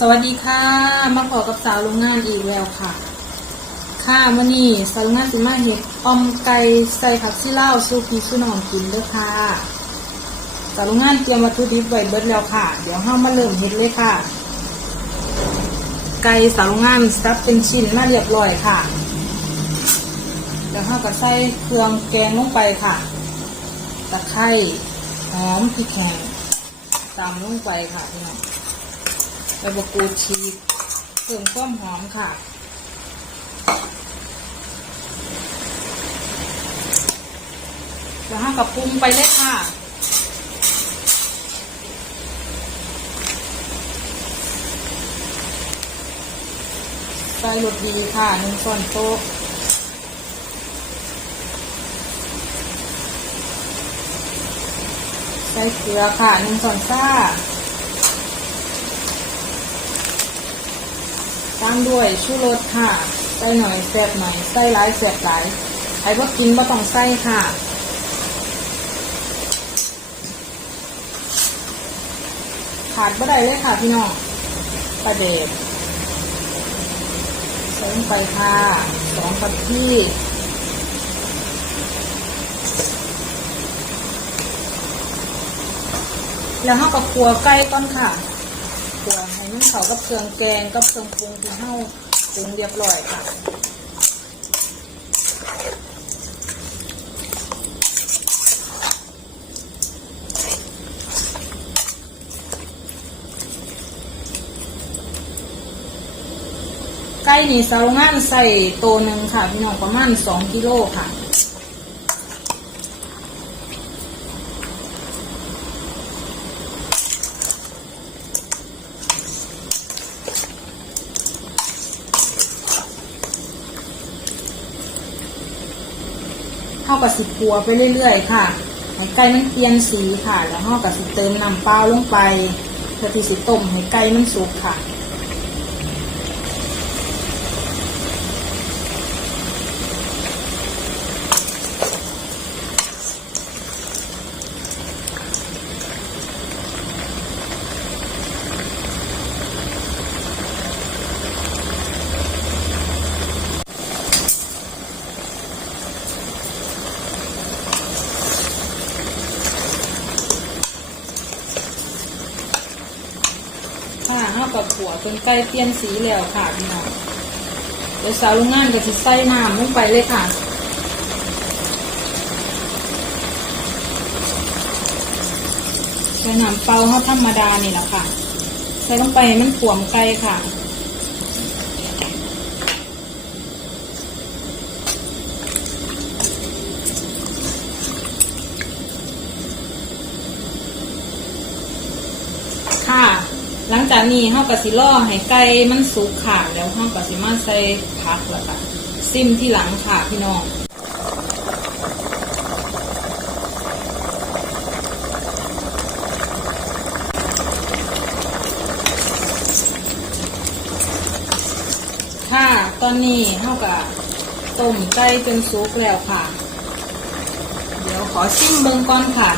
สวัสดีค่ะ มาขอกับสาวโรงงานอีกแล้วค่ะ ค่ะมื่อนี้สาวโรงงานสิมาเห็ดอมไก่ใส่ผักซี่เล่าวสู้พี่สู้น้องกินเด้อค่ะสาวโรงงานเตรียมวัตถุดิบไว้เบิดแล้วค่ะ เดี๋ยวเฮามาเริ่มเห็ดเลยค่ะ ไก่สาวโรงงานซับเป็นชิ้นมาเรียบร้อยค่ะเดี๋ยวเฮาก็ใส่เครื่องแกงลงไปค่ะตะไคร้หอมพริกแห้งตามลงไปค่ะพี่น้อง ใบมะกรูดชีกเพิ่มความหอมค่ะแล้วห้ากับปรุงไปเลยค่ะใส่รสดีค่ะหนึ่งช้อนโต๊ะใส่เกลือค่ะหนึ่งช้อนซ่า ตามด้วยชูรสค่ะใส่หน่อยแสบหน่อยใส่หลายแสบหลายใครว่ากินก็ต้องใส่ค่ะขาดบ่ได้เลยค่ะพี่น้องปลาเด็ดใส่ลงไปค่ะสองกับพี่แล้วเรากับครัวใกล้ก้อนค่ะ ครัวให้มันเขากับเครื่องแกงกับเครื่องปรุงที่เฮาปรุงเรียบร้อยค่ะไก่นี่สาวงานใส่โตหนึ่งค่ะพี่น้องประมาณสองกิโลค่ะ เท่ากับสิบปัวไปเรื่อยๆ ค่ะให้ไก่มันเปลี่ยนสีค่ะ แล้วเท่ากับสิเติมน้ำเปล่าลงไปเพื่อที่สิต้มให้ไก่มันสุกค่ะากับขัวจนใกล้เปลี่ยนสีแล้วค่ะพี่น้องเดี๋ยวสาวโรงงานก็จะใส่น้ำลงไปเลยค่ะใส่น้ำเปล่าเท่าธรรมดานี่แหละค่ะ ใส่ลงไปมันขวมไกลค่ะ ห ลังจากนี้เฮาก็สิล่อให้ไก่มันสุกค่ะ แล้วเฮาก็สิมาใส่ผักแล้วค่ะซิมที่หลังค่ะพี่น้องค่ะตอนนี้เฮาก็ต้มไก่จนสุกแล้วค่ะ เดี๋ยวขอชิมเบิ่งก่อนค่ะ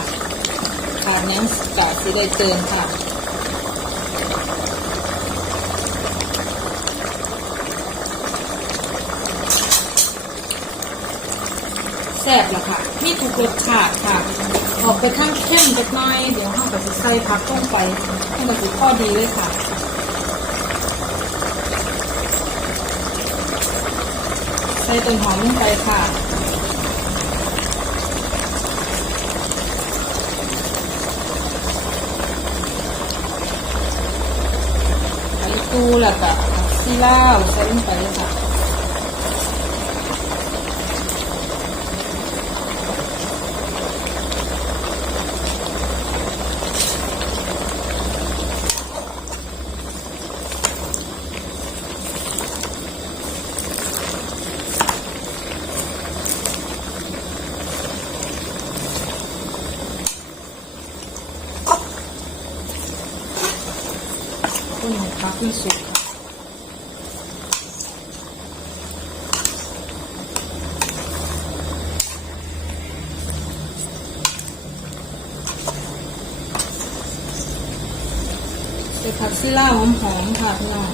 ขาดหยังกะสิได้เติมค่ะ แซ่บละค่ะนี่ถูกรสชาติค่ะ ออกไปทางเข้มเล็กน้อย เดี๋ยวห้ากับจะใส่ผักลงไปให้มันสุกพอดีเลยค่ะใส่ต้นหอมลงไปค่ะไข่ตูแล้วก็ซีลาวใส่ลงไปเลยค่ะ มากขึ้นสุกค่ะใส่ผักซีล่าหอมๆค่ะพี่น้อง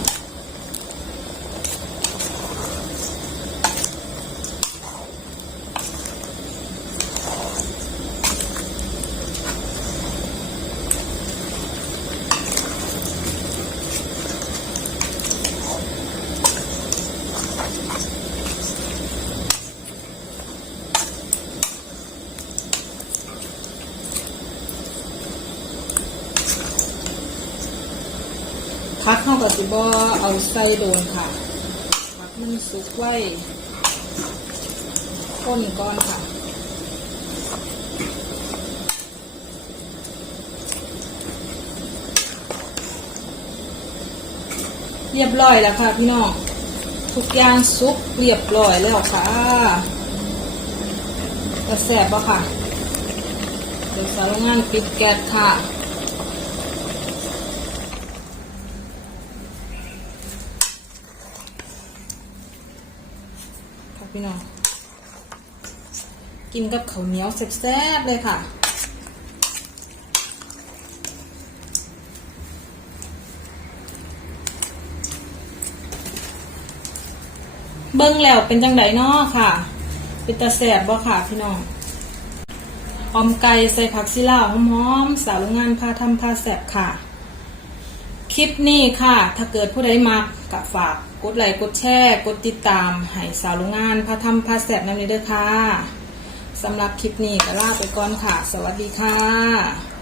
พักเข้ากับสิบอเอาใส่โดนค่ะพักมันสุกไว้ข้นก้อนค่ะเรียบร้อยแล้วค่ะพี่น้องทุกอย่างซุปเรียบร้อยแล้วค่ะจะแสบปะค่ะ เดี๋ยวสารงานปิดแก๊สค่ะ พี่น้อง กินกับข้าวเหนียวแซ่บๆเลยค่ะ เบิ้งแล้วเป็นจังไดนาะค่ะ เป็นตาแสบบ่ค่ะพี่น้องออมไก่ใส่ผักซิล่าวหอมๆสาวโรงงานพาทำพาแสบค่ะ คลิปนี้ค่ะ ถ้าเกิดผู้ใดมากกะฝากกดไลค์กดแชร์กดติดตามให้สาวโรงงานพาทำพาแสบนำเลยเด้อค่ะสำหรับคลิปนี้ก็ลาไปก่อนค่ะ สวัสดีค่ะ